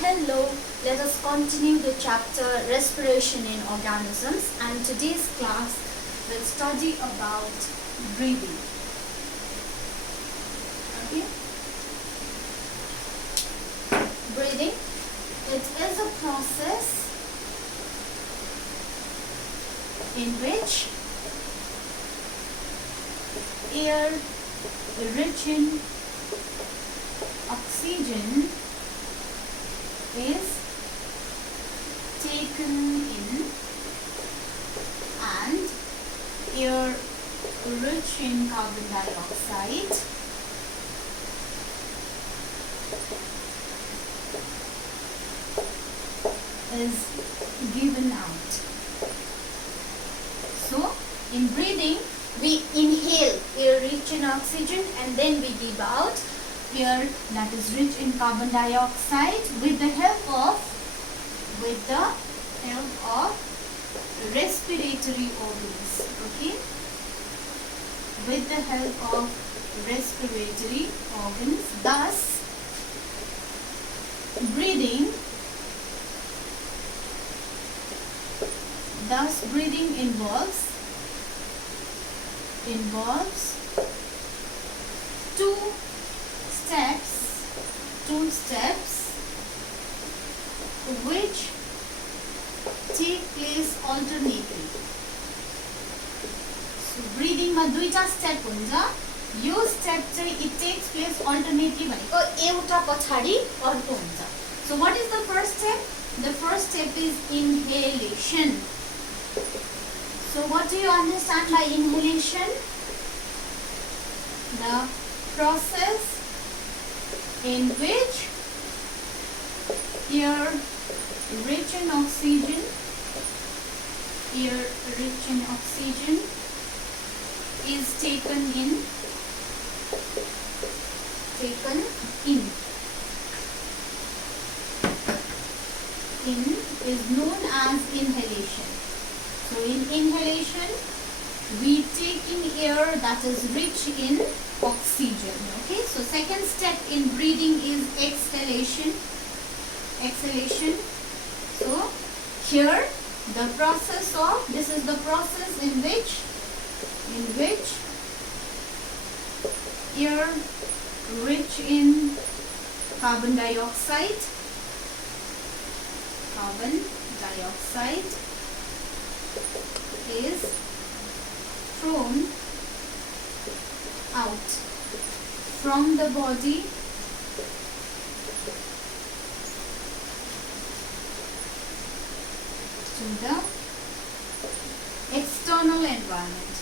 Hello, let us continue the chapter Respiration in Organisms, and today's class will study about breathing. Okay? Breathing, it is a process in which air rich in oxygen is taken in and air rich in carbon dioxide is given out. So, in breathing, we inhale air rich in oxygen and then we give out air that is rich in carbon dioxide with the help of respiratory organs. Okay, with the help of respiratory organs. Thus, breathing involves two steps which take place alternately. So breathing ma दुईटा step हुन्छ. यो step चाहिँ it takes place alternately भनेको एउटा पछाडी अर्को हुन्छ. So what is the first step? The first step is inhalation. So what do you understand by inhalation? The process in which air rich in oxygen is taken in is known as inhalation. So in inhalation we take in air that is rich in oxygen. Okay, so second step in breathing is exhalation. So here this is the process in which air rich in carbon dioxide is thrown out from the body to the external environment.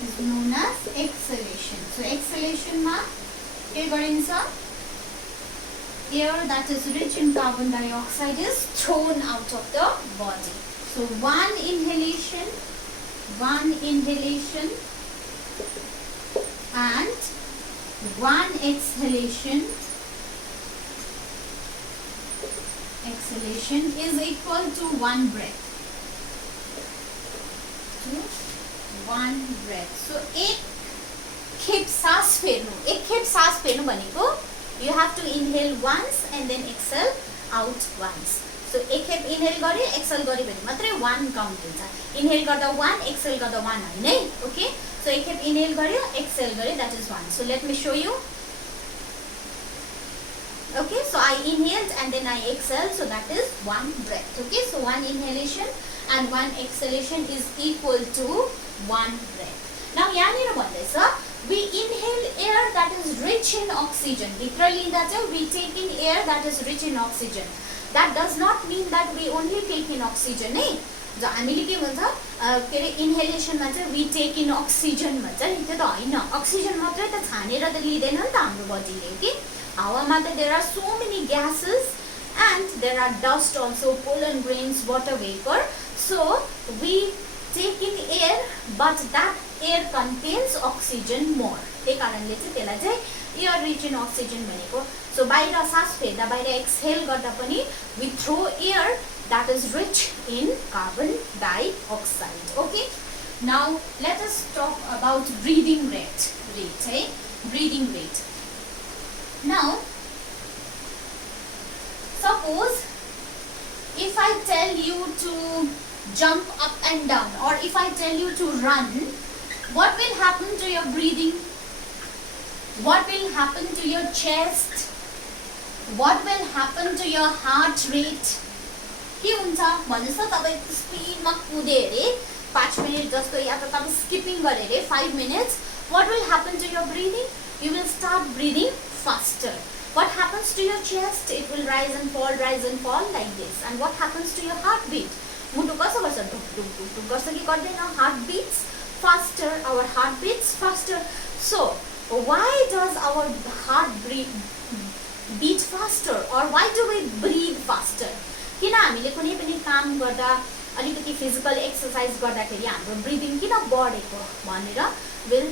Is known as exhalation. So exhalation ma के गरिन्छ? Air that is rich in carbon dioxide is thrown out of the body. So one inhalation and one exhalation is equal to one breath. So एक खेप सास फेर्नु भनेको you have to inhale once and then exhale out once. So एक खेप inhale गर्यो exhale गर्यो भने मात्रै one count हुन्छ. Inhale गर्दा one, exhale गर्दा one हैन है. Okay, so एक खेप inhale गर्यो exhale गर्यो, that is one. So let me show you. Okay, so I inhaled and then I exhaled, so that is one breath. Okay, so one inhalation and one exhalation is equal to one breath. Now yahanira bhanदैछ we inhale air that is rich in oxygen. Literally that we take in air that is rich in oxygen. That does not mean that we only take in oxygen. जो हामीले के भन्छ के रे इन्हेलेसन मा चाहिँ we take in oxygen भन्छ नि, त्यो त हैन. अक्सिजन मात्रै त छानेर त लिदैन नि त हाम्रो बडीले. के हावामा त there are so many gases and there are dust also, pollen grains, water vapor. So we take in air but that air contains oxygen more. त्यही कारणले चाहिँ त्यसलाई चाहिँ air rich in oxygen भनेको. So बाहिर सास फेर्दा बाहिर exhale गर्दा पनि we throw air that is rich in carbon dioxide. Okay, Now let us talk about breathing rate. Breathing rate. Now suppose if I tell you to jump up and down, or if I tell you to run, what will happen to your breathing? What will happen to your chest? What will happen to your heart rate? के हुन्छ भन्नुस् त तपाई स्पिडमा कुदे अरे 5 minute जस्तो या त तपाई skipping गरे अरे 5 minutes, what will happen to your breathing? You will start breathing faster. What happens to your chest? It will rise and fall like this. And what happens to your heartbeat? मुटु कसो गर्छ ढुक ढुक ढुक ढुक गर्छ कि गर्दैन? Heart beats faster. Our heart beats faster. So why does our heart beat faster, or why do we breathe faster? किन हामीले कुनै पनि काम गर्दा अलिकति फिजिकल एक्सरसाइज गर्दाखेरि हाम्रो ब्रिदिङ किन बढेको भनेर will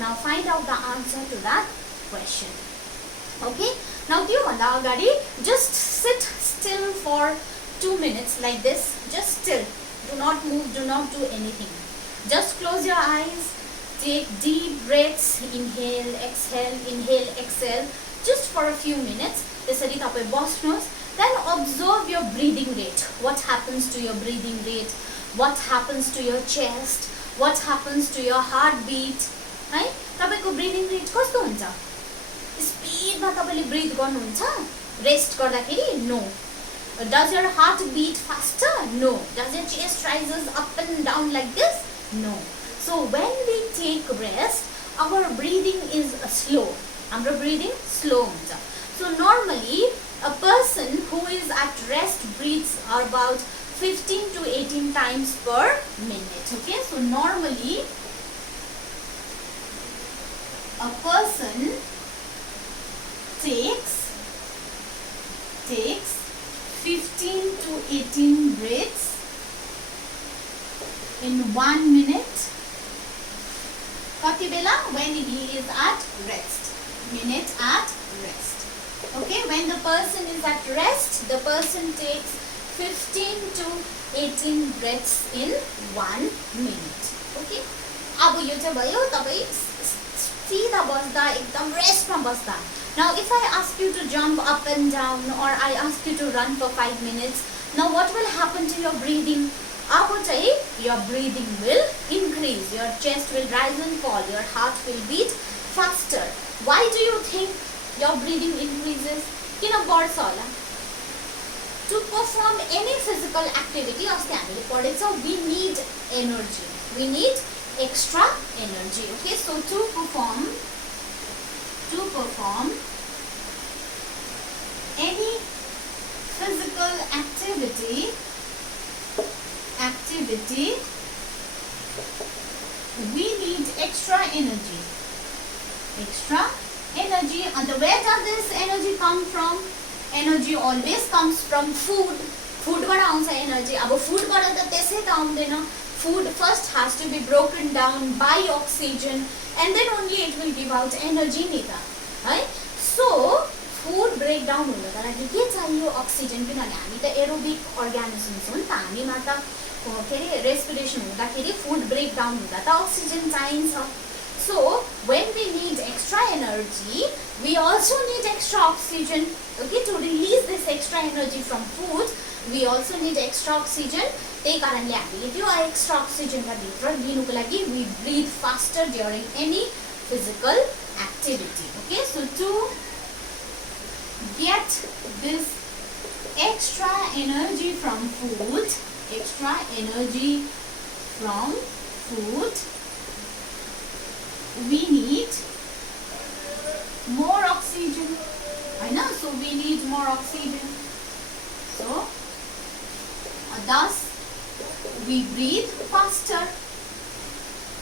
now find out the answer to that question. Okay, now त्यो भन्दा अगाडि just sit still for 2 minutes like this. Just still, do not move, do not do anything. Just close your eyes, take deep breaths, inhale, exhale, just for a few minutes. त्यसरी तपाई बस्नुस्. Then observe your breathing rate. What happens to your breathing rate? What happens to your chest? What happens to your heartbeat? है तपाईको breathing rate कस्तो हुन्छ? स्पिडमा तपाईले breath गर्नुहुन्छ rest गर्दाखेरि? No. Does your heart beat faster? No. Does your chest rises up and down like this? No. So when we take rest, our breathing is slow. Our breathing slow हुन्छ. So normally a person who is at rest breathes about 15 to 18 times per minute. Okay, so normally a person takes 15 to 18 breaths in 1 minute. कति बेला? When he is at rest. Minute at rest. Okay, when the person is at rest, the person takes 15 to 18 breaths in 1 minute. Okay, अब यो चाहिँ भयो तपाई सीधा बस्दा एकदम रेस्टमा बस्दा. Now if I ask you to jump up and down, or I ask you to run for 5 minutes, now what will happen to your breathing? अब चाहिँ your breathing will increase, your chest will rise and fall, your heart will beat faster. Why do you think your breathing increases? किन बढ्छ होला? To perform any physical activity, अस्ति हामीले पढेछौँ, we need energy. We need extra energy. Okay, so to perform any physical activity, we need extra energy. And where does this energy come from? Energy always comes from food. Food बाट आउँछ energy. अब food बाट त त्यसै त आउँदैन. Food first has to be broken down by oxygen, and then only it will give out energy नि त, है? So food breakdown हुनको लागि के चाहियो? oxygen. किनभने हामी त एरोबिक organisms हो नि त, हामीमा त के रे रेस्पिरेसन हुँदाखेरि food breakdown हुँदा त oxygen चाहिन्छ. So when we need extra energy, we also need extra oxygen. Okay, to release this extra energy from food, we also need extra oxygen. त्यही कारणले हामीले त्यो extra oxygen लाई भित्र लिनुको लागि we breathe faster during any physical activity. Okay, so to get this extra energy from food, we need more oxygen. I know, so we need more oxygen. So thus we breathe faster.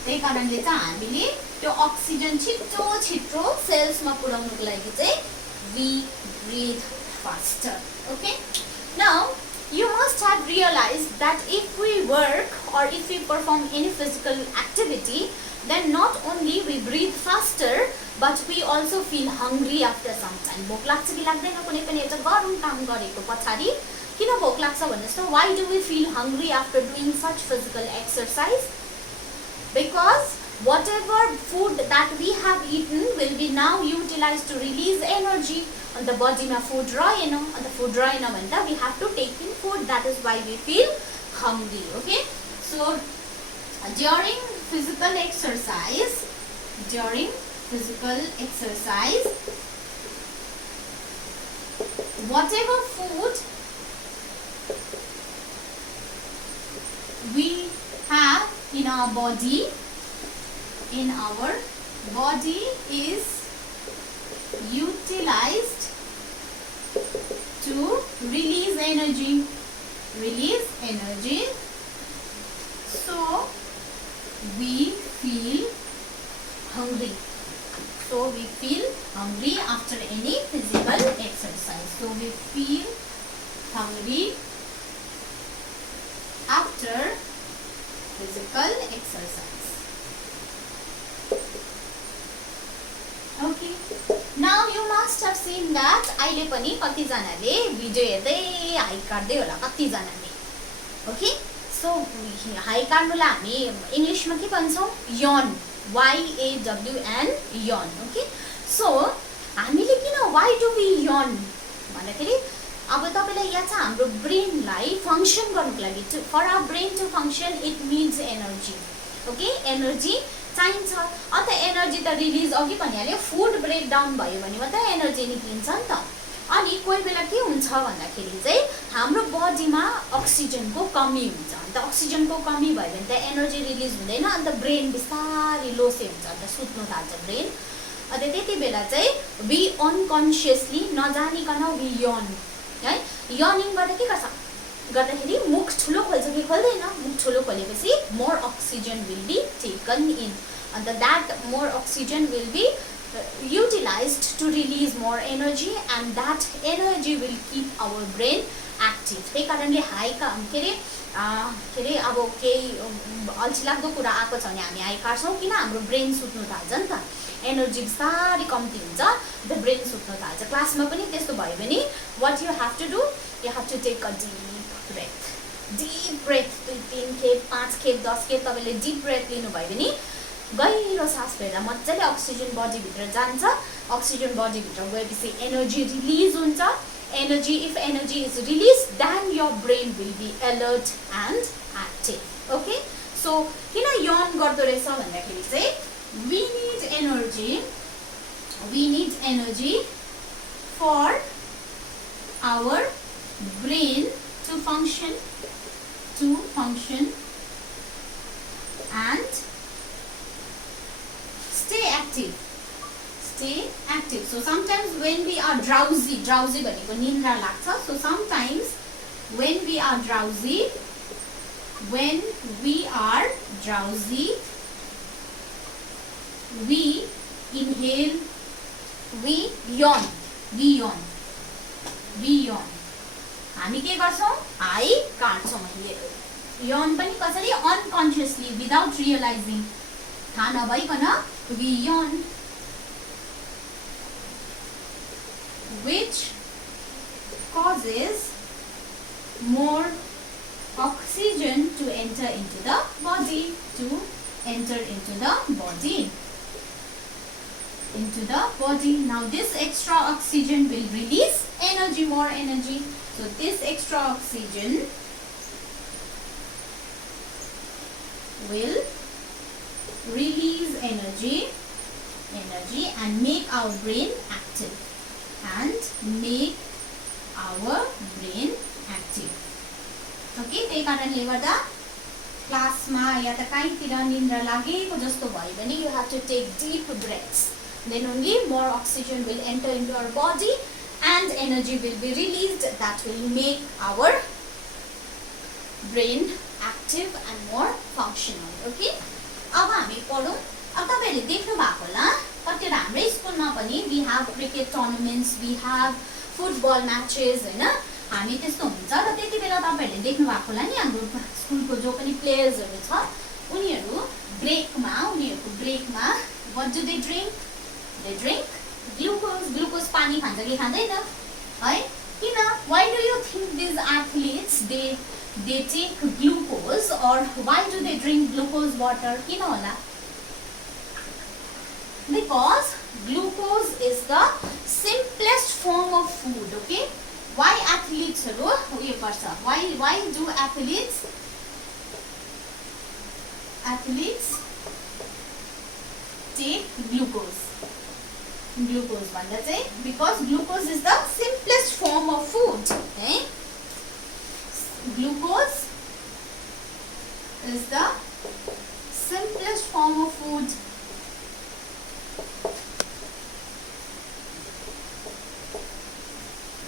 त्यही कारणले चाहिँ हामीले त्यो oxygen छिटो सेल्समा पुर्याउनको लागि चाहिँ we breathe faster. Okay, now you must have realized that if we work or if we perform any physical activity, then not only we breathe faster, but we also feel hungry after some time. भोक लाग्छ कि लाग्दैन? कुनै पनि एउटा गरम काम गरेको पछाडी किन भोक लाग्छ भन्नुस् त? Why do we feel hungry after doing such physical exercise? because whatever food that we have eaten will be now utilized to release energy. And the body ma food रहेन, and the food रहेन भन्दा we have to take in food. That is why we feel hungry. Okay, so during physical exercise, whatever food we have in our body is utilized to release energy. So we feel hungry. After any physical exercise. So we feel hungry after physical exercise. Okay, now you must have seen that अहिले पनि कति जनाले video हेर्दै high काट्दै होला कति जनाले. Okay, so high काट्नुलाई हामी इंग्लिशमा के भन्छौं? yawn, YAWN, yawn. Okay, so हामीले किन why do we yawn भन्दाखेरि अब तपाईलाई याद छ हाम्रो ब्रेनलाई फंक्सन गर्नको लागि for our brain to function it needs energy. Okay, energy चाहिन्छ. अन्त एनर्जी त रिलीज अघि भनिहाल्यो फुड ब्रेक डाउन भयो भने मात्र एनर्जी निक्लिन्छ नि त. अनि कोही बेला के हुन्छ भन्दाखेरि चाहिँ हाम्रो बडीमा अक्सिजनको कमी हुन्छ. अन्त अक्सिजनको कमी भयो भने त एनर्जी रिलीज हुँदैन. अन्त ब्रेन बिस्तारै लोसे हुन्छ. अन्त सुत्नु थाल्छ ब्रेन. अन्त त्यति बेला चाहिँ वी अनकन्सियसली नजानिकन वी यन है. यनिङ गर्दा के गर्छ गर्दाखेरि मुख ठुलो खोल्छ कि खोल्दैन. मुख ठुलो खोलेपछि more oxygen will be taken in. And that more oxygen will be utilized to release more energy and that energy will keep our brain active. त्यही कारणले हाई के रे अब केही अल्छी लाग्दो कुरा आएको छ भने हामी हाई काट्छौँ. किन हाम्रो ब्रेन सुत्नु थाल्छ नि त. एनर्जी बिस्तारै कम्ती हुन्छ. द ब्रेन सुत्नु थाल्छ. क्लासमा पनि त्यस्तो भयो भने what you have to do, you have to take a deep breath. 2, 3 खेप 5 खेप 10 खेप तपाईले डीप ब्रेथ लिनु भयो भने गहिरो सास फेर्दा मजाले अक्सिजन बडी भित्र जान्छ. अक्सिजन बडी भित्र गएपछि एनर्जी रिलीज हुन्छ. Energy if energy is release then your brain will be alert and active. Okay, so किन यन गर्दो रहेछ भन्दाखेरि चाहिँ we need energy for our brain to function and stay active. So sometimes when we are drowsy भनेको निन्द्रा लाग्छ. So sometimes when we are drowsy we inhale, we yawn. हामी के गर्छौं? हाई काट्छौं. yawn पनि कसरी? Unconsciously without realising. थाहा नभइकन we yawn, which causes more oxygen to enter into the body. Now this extra oxygen will release energy, more energy. So this extra oxygen will release energy and make our brain active. Okay, त्यही कारणले गर्दा क्लासमा या त कहीँतिर निन्द्रा लागेको जस्तो भयो भने you have to take deep breaths. Then only more oxygen will enter into our body and energy will be released. That will make our brain active and more functional. Okay, अब हामी पढौं. अब तपाईहरुले देख्नु भएको होला कतिवटा हाम्रै स्कुलमा पनि we have cricket tournaments, we have football matches हैन. हामी त्यस्तो हुन्छ र त्यति बेला तपाईहरुले देख्नु भएको होला नि हाम्रो स्कुलको जो पनि प्लेयर्सहरु छ उनीहरु उनीहरुको ब्रेकमा what do they drink? They drink glucose. पानी खान्छ कि खाँदैन है? किन? Why do you think these athletes they they take glucose, or why do they drink glucose water? किन होला? Because glucose is the simplest form of food. Okay, why athletes उयो गर्छ? Why do athletes take glucose भन्दा चाहिँ because glucose is the simplest form of food. Glucose is the simplest form of food.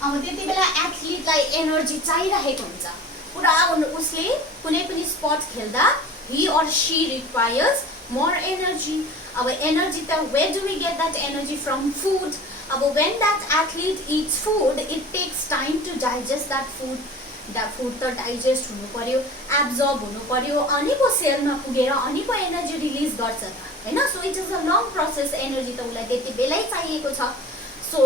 अब त्यति बेला एथलीटलाई energy चाहिरहेको हुन्छ पुरा उसले कुनै पनि स्पोर्ट खेल्दा he or she requires more energy. अब energy त where do we get that energy from? Food. अब when that athlete eats food, it takes time to digest that food. That food त digest हुनु पर्यो, absorb हुनु पर्यो, अनि पो सेलमा पुगेर अनि पो एनर्जी रिलिज गर्छ त हैन. So it is a long process. Energy त उलाई त्यति बेलै चाहिएको छ. So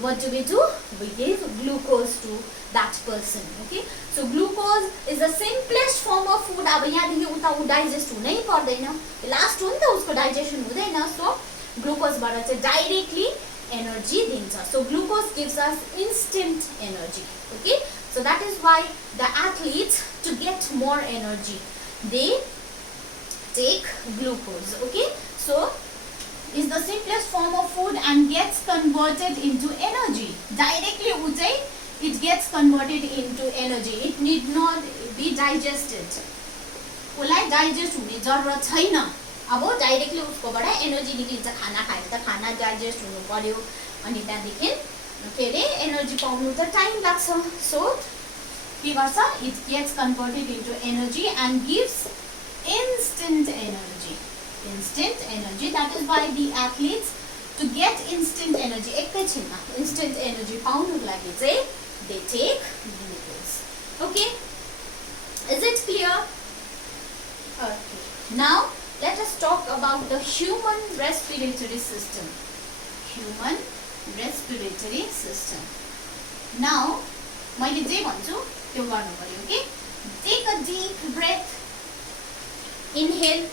what do? We give glucose to that person. Okay, so glucose is the simplest form of food. अब यहाँदेखि उता डाइजेस्ट हुनै पर्दैन, लास्ट हो नि त उसको डाइजेसन हुँदैन. सो ग्लुकोजबाट चाहिँ डाइरेक्टली एनर्जी दिन्छ. So glucose gives us instant energy. Okay, so that is why the athletes, to get more energy, they take glucose. Okay, so is the simplest form of food and gets converted into energy. Directly it gets converted into energy. It need not be digested. उसलाई digest हुने जरुरत छैन. अब directly उसकोबाट energy निक्लिन्छ. खाना खायो त खाना डाइजेस्ट हुनु पर्यो, अनि त्यहाँदेखि के अरे एनर्जी पाउनु त टाइम लाग्छ. सो के गर्छ? It gets converted into energy and gives instant energy. Instant energy. That is why the athletes, to get instant energy, एकैछिनमा instant energy पाउनुको लागि चाहिँ they take glucose. Okay, is it clear? Okay, now let us talk about the human respiratory system. Human respiratory system. Now मैले जे भन्छु त्यो गर्नु पर्यो. Okay, take a deep breath. Inhale.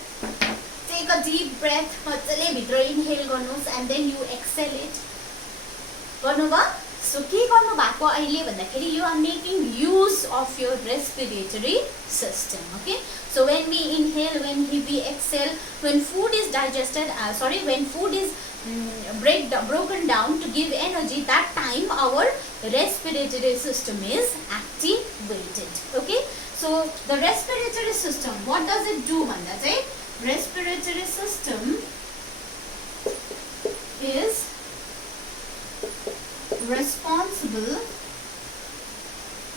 Take a deep breath. मजाले भित्र inhale गर्नुस् and then you exhale it. गर्नुभयो? So के गर्नु भएको अहिले भन्दाखेरि you are making use of your respiratory system. Okay, so when we inhale, when we exhale, when food is digested, when food is broken down to give energy, that time our respiratory system is activated. Okay, so the respiratory system, what does it do भन्दा चाहिँ respiratory system is responsible.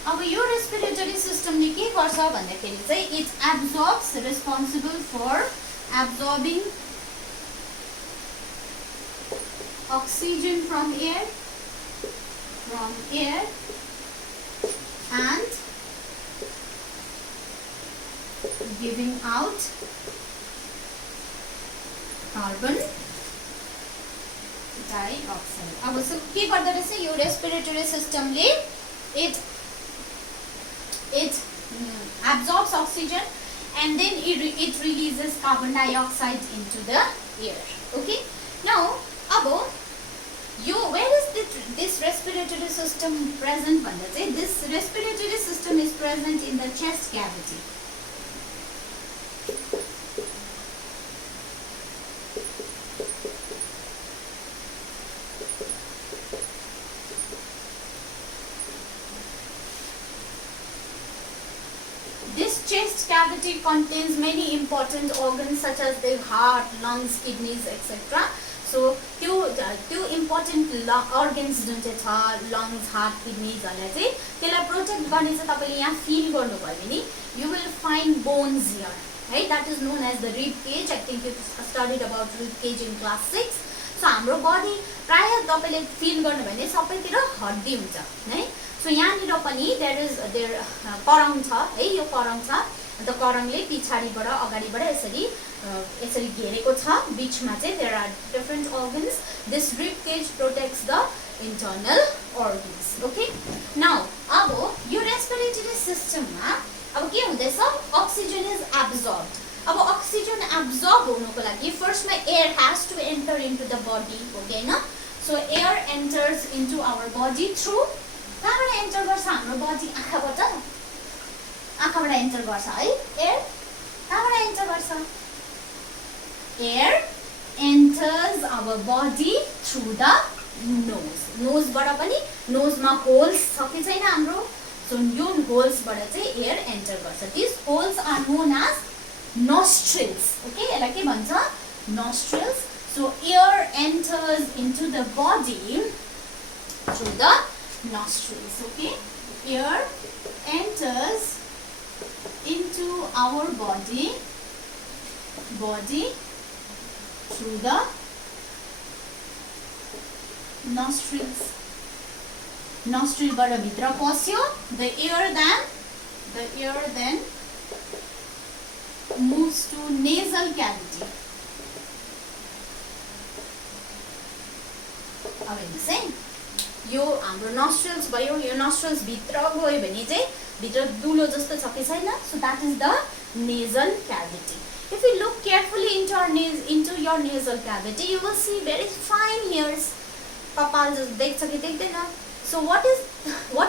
अब यो respiratory system ले के गर्छ भन्दाखेरि चाहिँ it absorbs, responsible for absorbing oxygen from air and giving out carbon dioxide. अब के गर्दो रहेछ यो respiratory सिस्टमले it absorbs oxygen and then it releases carbon dioxide into the air. Okay, now अब where is this respiratory system present भन्दा चाहिँ this respiratory system is present in the chest cavity. Chest cavity contains many important organs such as the heart, lungs, kidneys, etc. So त्यो important organs जुन चाहिँ छ lungs, heart, kidneys हरूलाई चाहिँ त्यसलाई protect गर्ने चाहिँ तपाईले यहाँ फिल गर्नुभयो भने you will find bones here, right? That is known as the rib cage. I think you studied about rib cage in class 6. So हाम्रो बडी प्राय तपाईले फिल गर्नुभयो भने सबैतिर हड्डी हुन्छ है. So यहाँनिर पनि there करङ छ है, यो करङ छ. अन्त करङले पिछाडीबाट अगाडिबाट यसरी घेरेको छ. बीचमा चाहिँ there are different organs. This rib cage protects the internal organs. Okay, now अब यो respiratory system मा अब के हुँदैछ अक्सिजन इज एब्जर्ब्ड अब अक्सिजन एब्जर्ब हुनुको लागि फर्स्टमा air has to enter into the body हो कि हैन so air enters into our body through कहाँबाट एन्टर गर्छ हाम्रो बडी आँखाबाट एन्टर गर्छ है एयर कहाँबाट एन्टर गर्छ air enters our body through the nose बाट पनि नोजमा होल्स छ कि छैन हाम्रो सो यो होल्स बाट चाहिँ एयर एन्टर गर्छ this holes are known as nostrils okay यसलाई के भन्छ nostrils so air enters into the body through the nostrils okay air enters into our body through the nostrils nostril बाट भित्र पस्यो the air then moves to nasal cavity अब हेर्नुस् है यो हाम्रो nostrils भयो यो nostrils भित्र गयो भने चाहिँ भित्र दुलो जस्तो छ कि छैन so that is the nasal cavity if you look carefully into your nasal cavity you will see very fine hairs कपाल जस्तो देख्छ कि देख्दैन so what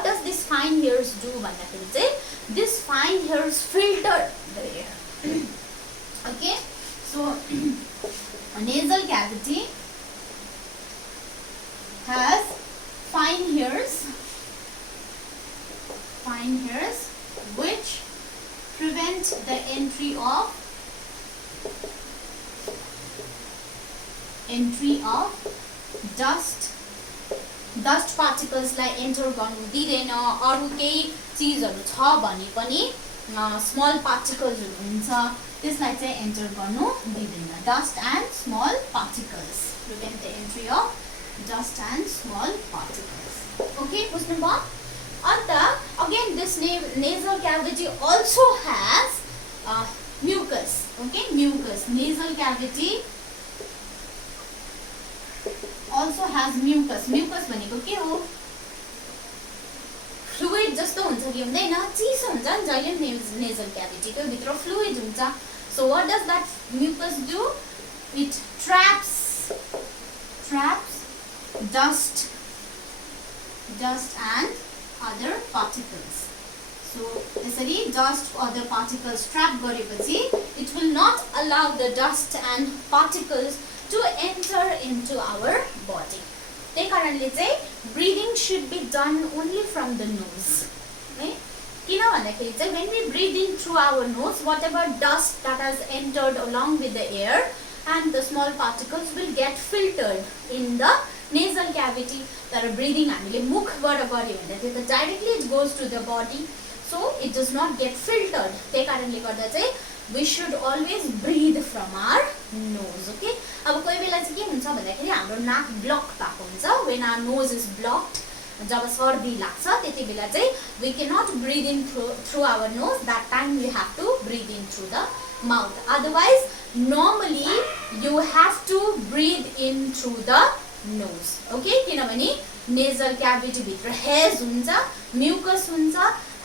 does this fine hairs do भन्दाखेरि चाहिँ this fine hairs filter the air okay so a nasal cavity has fine hairs which prevent the entry of dust particles लाई enter गर्नु दिदैन अरु केही चीजहरु छ भने पनि small particles हुन्छ त्यसलाई चाहिँ enter गर्नु दिदैन dust and small particles prevent the entry of dust and small particles okay बुझ्नु भयो अन्त again this nasal cavity also has mucus okay mucus nasal cavity also has mucus भनेको के हो फ्लुइड जस्तो हुन्छ कि हुँदैन चिसो हुन्छ नि जहिले nasal cavity को भित्र फ्लुइड हुन्छ so what does that mucus do it traps dust and other particles so यसरी dust other particles trap गरेपछि it will not allow the dust and particles to enter into our body त्यही कारणले चाहिँ breathing should be done only from the nose है किन भन्दाखेरि चाहिँ when we breathe in through our nose whatever dust that has entered along with the air and the small particles will get filtered in the nasal cavity तर breathing हामीले मुखबाट गर्यो भने त्यो त directly it goes to the body so it does not get filtered त्यही कारणले गर्दा चाहिँ we should always breathe from our nose okay अब कोही बेला चाहिँ के हुन्छ भन्दाखेरि हाम्रो नाक ब्लक भएको हुन्छ when our nose is blocked जब सर्दी लाग्छ त्यति बेला चाहिँ we cannot breathe in through our nose that time we have to breathe in through the mouth otherwise normally you have to breathe in through the nose okay किनभने nasal cavity भित्र hairs हुन्छ mucus हुन्छ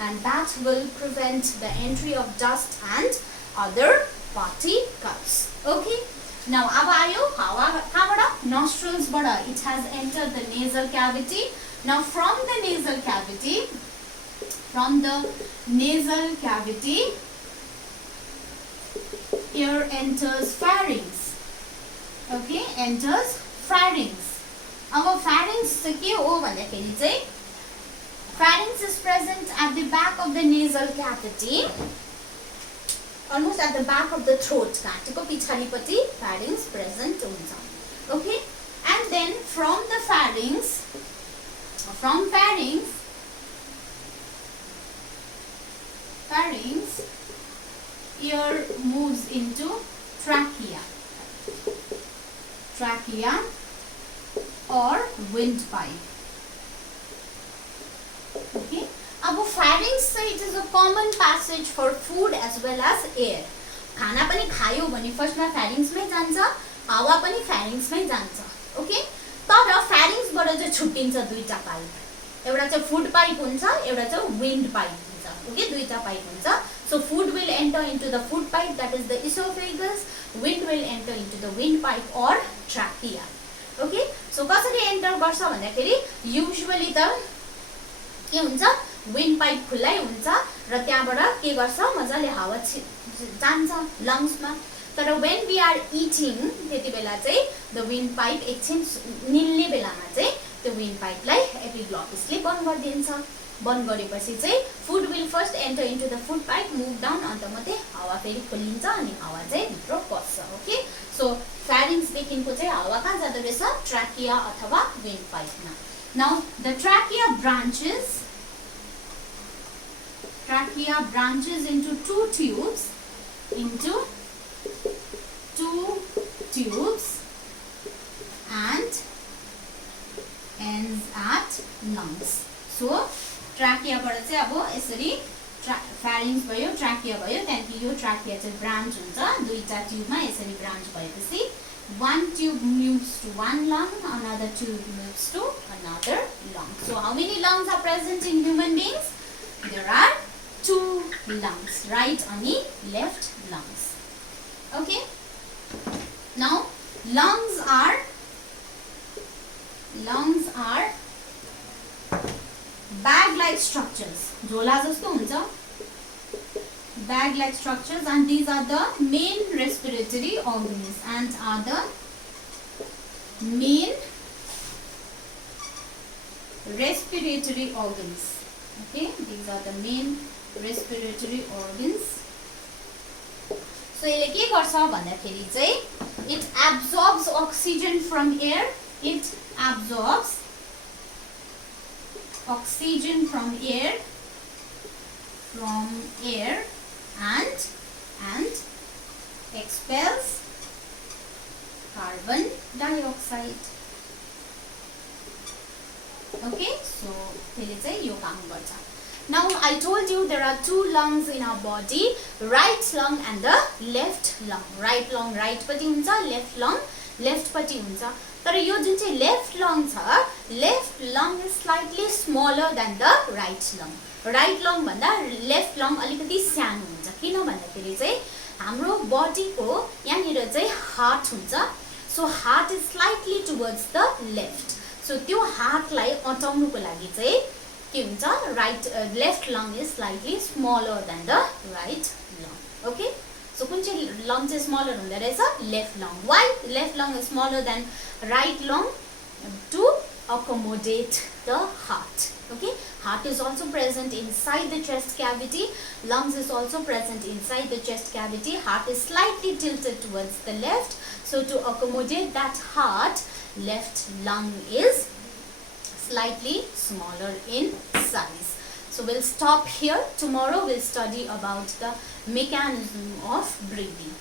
and that will prevent the entry of dust and other particles okay now अब आयो हावा कहाँबाट nostrils बाट it has entered the nasal cavity now from the nasal cavity air enters pharynx okay enters pharynx अब pharynx चाहिँ के हो भन्दाखेरि चाहिँ pharynx is present at the back of the nasal cavity almost at the back of the throat घाँटीको पछाडिपटि pharynx present हुन्छ okay and then from pharynx air moves into trachea or windpipe okay अब pharynx it is a common passage for food as well as air खाना पनि खायो भने फर्स्टमा pharynx मै जान्छ हावा पनि pharynx मै जान्छ ओके तर pharynx बाट चाहिँ छुट्टिन्छ दुईटा पाइप एउटा चाहिँ फुड पाइप हुन्छ एउटा चाहिँ विन्ड पाइप हुन्छ ओके दुईटा पाइप हुन्छ So food will enter into the food pipe, that is the esophagus. Wind will enter into the wind pipe or trachea. Okay, so कसरी enter गर्छ भन्दाखेरि युजुअली त के हुन्छ, विन्ड पाइप खुल्लै हुन्छ र त्यहाँबाट के गर्छ, मजाले हावा जान्छ लङ्समा। तर व्हेन वी आर इटिङ त्यति बेला चाहिँ द विन्ड पाइप एकछिन निल्ने बेलामा चाहिँ त्यो विन्ड पाइपलाई एपिग्लोटिसले बन्द गरिदिन्छ। बन्द गरेपछि चाहिँ food will first enter into the food pipe, move down, अन्त मात्रै हावा फेरि खोलिन्छ अनि हावा चाहिँ भित्र पस्छ। ओके, सो फ्यारिङ्सदेखिको चाहिँ हावा कहाँ जाँदो रहेछ, ट्राकिया अथवा विन्ड पाइपमा। Now the trachea branches into two tubes and ends at lungs. So trachea बाट चाहिँ अब यसरी फ्यारिङ्स भयो, ट्राकिया भयो, त्यहाँदेखि यो ट्राकिया चाहिँ ब्रान्च हुन्छ दुईटा ट्युबमा यसरी ब्रान्च भएपछि one tube moves to one lung, another tube moves to another lung. So how many lungs are present in human beings? There are 2 lungs, right ani left lungs. Okay, now lungs are bag like structures, झोला जस्तो हुन्छ, bag like structures, and these are the main respiratory organs okay, these are the main respiratory organs. So यसले के गर्छ भन्दाखेरि चाहिँ it absorbs oxygen from air, and expels carbon dioxide. Okay, so त्यसले चाहिँ यो काम गर्छ। Now I told you there are 2 lungs in our body, right lung and the left lung. Right lung right पटि हुन्छ, left lung left पटि हुन्छ। तर यो जुन चाहिँ left lung छ, left lung is slightly smaller than the right lung. Right lung भन्दा left lung अलिकति सानो हुन्छ। किन भन्दाखेरि चाहिँ हाम्रो बडीको यहाँनिर चाहिँ हार्ट हुन्छ, so heart is slightly towards the left. So त्यो हार्टलाई अटाउनुको लागि चाहिँ के हुन्छ, left lung is slightly smaller than the right lung. Okay, so कुन चाहिँ लङ चाहिँ स्मलर हुँदो रहेछ, left lung. Why left lung is smaller than right lung? To accommodate the heart. Okay, heart is also present inside the chest cavity, lungs is also present inside the chest cavity, heart is slightly tilted towards the left, so to accommodate that heart, left lung is slightly smaller in size. So we'll stop here. Tomorrow we'll study about the mechanism of breathing.